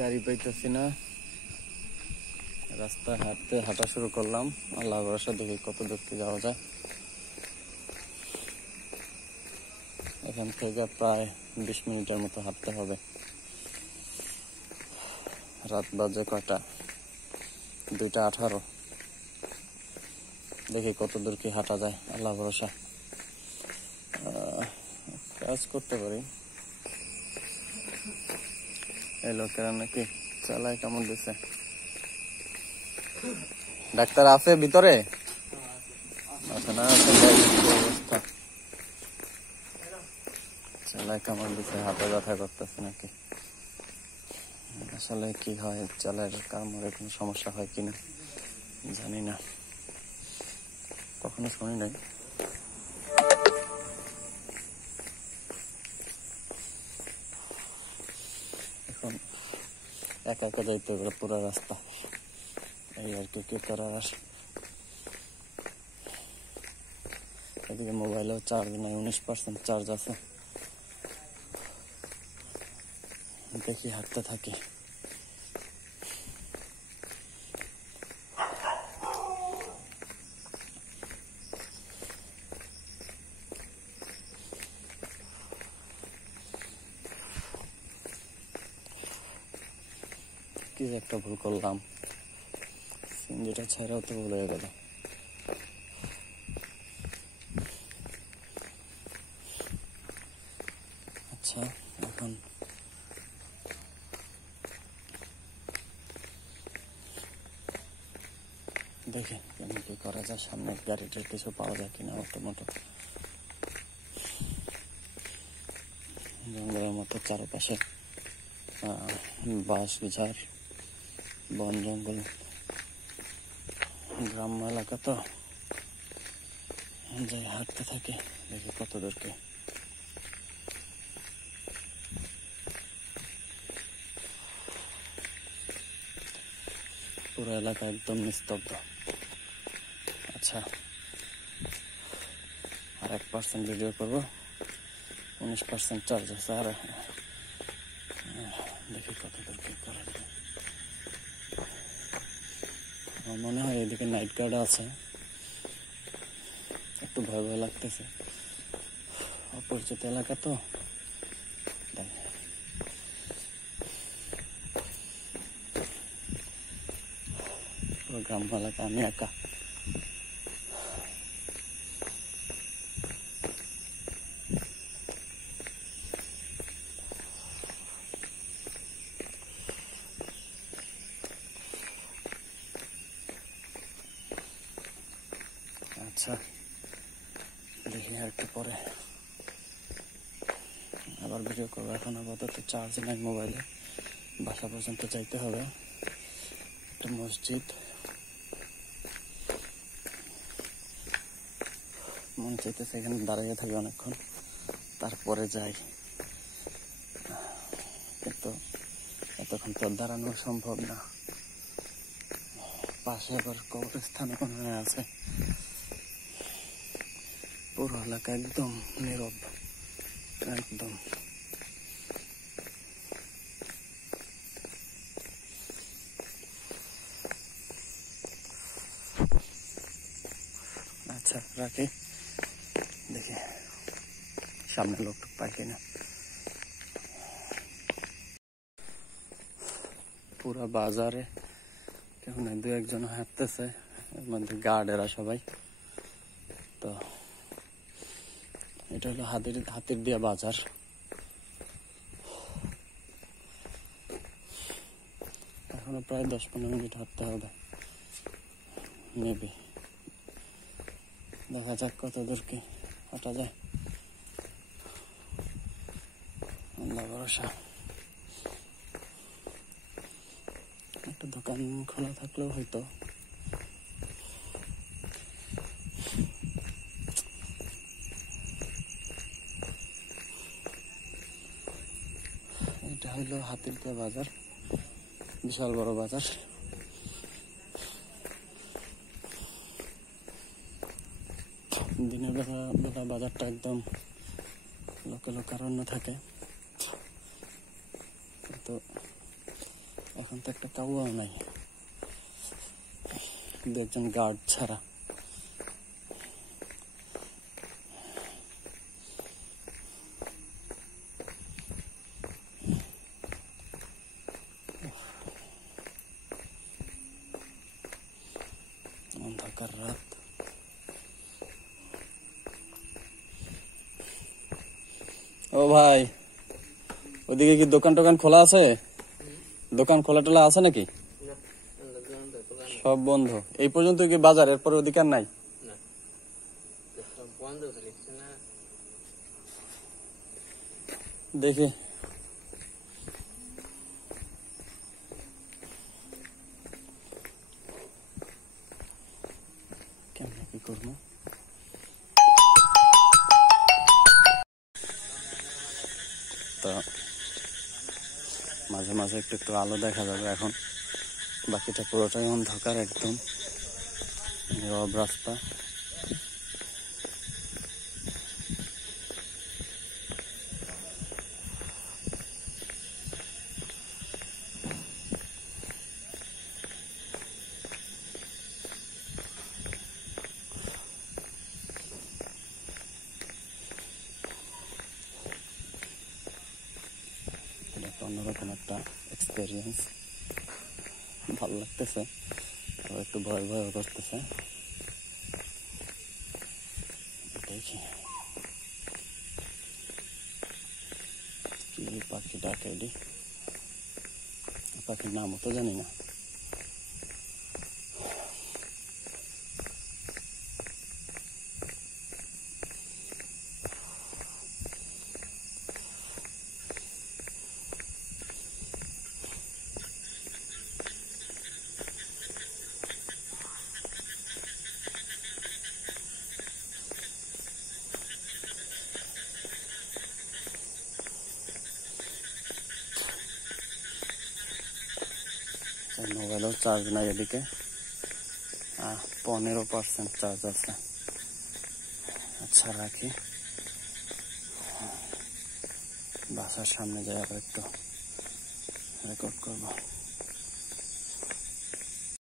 গাড়ি পাইতেছি না, রাস্তায় হাঁটা শুরু করলাম। আল্লাহ ভরসা, দেখি কত দূর কি যাওয়া যায়। এখান থেকে প্রায় 20 মিনিটের মতো হাঁটতে হবে। রাত বাজে কয়টা? 2:18। দেখি কত দূর কি হাঁটা যায়, আল্লাহ ভরসা। কাজ করতে পারি। এই লোকেরা নাকি চালায় কামড় দিছে। ডাক্তার আছে ভিতরে? আচ্ছা, না অবস্থা, চালায় কামড় দিছে, হাতে ব্যথা করতেছে নাকি। আসলে কি হয়, চালের কামড়ে কোনো সমস্যা হয় কিনা জানি না, কখনো শুনি নাই। এখন একা একা যাইতে হবে পুরো রাস্তা, এই আর কি করার। আর এদিকে মোবাইলেও চার্জ নাই, 19% চার্জ আছে। দেখি হাঁটতে থাকি। কি একটা ভুল করলাম, সিঞ্জিটা ছাড়াও তো ভুল হয়ে গেল। আচ্ছা, এখন দেখি কেমন কি করা যায়, সামনে গাড়িটার কিছু পাওয়া যায় কিনা। অটোমোটো জঙ্গলের মতো চারপাশে বাঁশ ঝাড়, বন জঙ্গল, গ্রাম্য এলাকা তো। যাই হাঁটতে থাকি, দেখি কত দূর কি। পুরো এলাকা একদম নিস্তব্ধ। আচ্ছা, আর 1% ভিডিও করবো, 19% চার্জ আছে। আর দেখি কত দূর কি করা যায়। আমার মনে হয় এদিকে নাইট গার্ড আছে, একটু ভয় ভয় লাগতেছে, অপরিচিত এলাকা তো। পুরো গ্রাম্য এলাকা, আমি একা। আচ্ছা, দেখি আর একটু পরে আবার ভিডিও করবো। এখন আপাতত চার্জ নাই মোবাইলে, বাসা পর্যন্ত যাইতে হবে। একটা মসজিদ, মন চাইতেছে এখানে দাঁড়িয়ে থাকি অনেকক্ষণ, তারপরে যাই। কিন্তু এতক্ষণ তো দাঁড়ানো সম্ভব না। পাশে আবার কবরস্থান ওখানে আছে। পুরো এলাকা একদম নীরব, একদম। আচ্ছা, রাখি, দেখি সামনে লোক পাই কিনা। পুরা বাজারে কেউ নাই, 2-1 জন হাঁটতেছে, এর মধ্যে গার্ডেরা সবাই। তো এটা হলো হাতির দিয়া বাজার। এখনো প্রায় 10-15 মিনিট হাঁটতে হবে মেবি। দেখা যাক কত দূর কি হাঁটা যায়, আল্লাহ ভরসা। একটা দোকান খোলা থাকলেও হয়তো। এটা হলো হাতিরদিয়া বাজার, বিশাল বড় বাজার। দিনের বেলা বাজারটা একদম লোকারণ্য থাকে, কিন্তু এখন তো একটা কাউয়াও নাই, দু একজন গার্ড ছাড়া। অন্ধকার রাত। ও ভাই, ওদিকে কি দোকান টোকান খোলা আছে? দোকান খোলা টোলা আছে নাকি? সব বন্ধ। এই পর্যন্ত কি বাজার, এরপরে ওদিকে আর নাই? দেখি কেমন কি করবো। তো মাঝে মাঝে একটু একটু আলো দেখা যাবে। এখন বাকিটা পুরোটাই অন্ধকার, একদম নীরব রাস্তা। অন্যরকম একটা এক্সপেরিয়েন্স, ভালো লাগতেছে, আবার একটু ভয় ভয় করতেছে। দেখি কি পাখি ডাকে, পাখির নামও তো জানি না। মোবাইলেও চার্জ নাই, এদিকে 15% চার্জ আছে। আচ্ছা রাখি, বাসার সামনে যাই আবার একটু রেকর্ড করবো।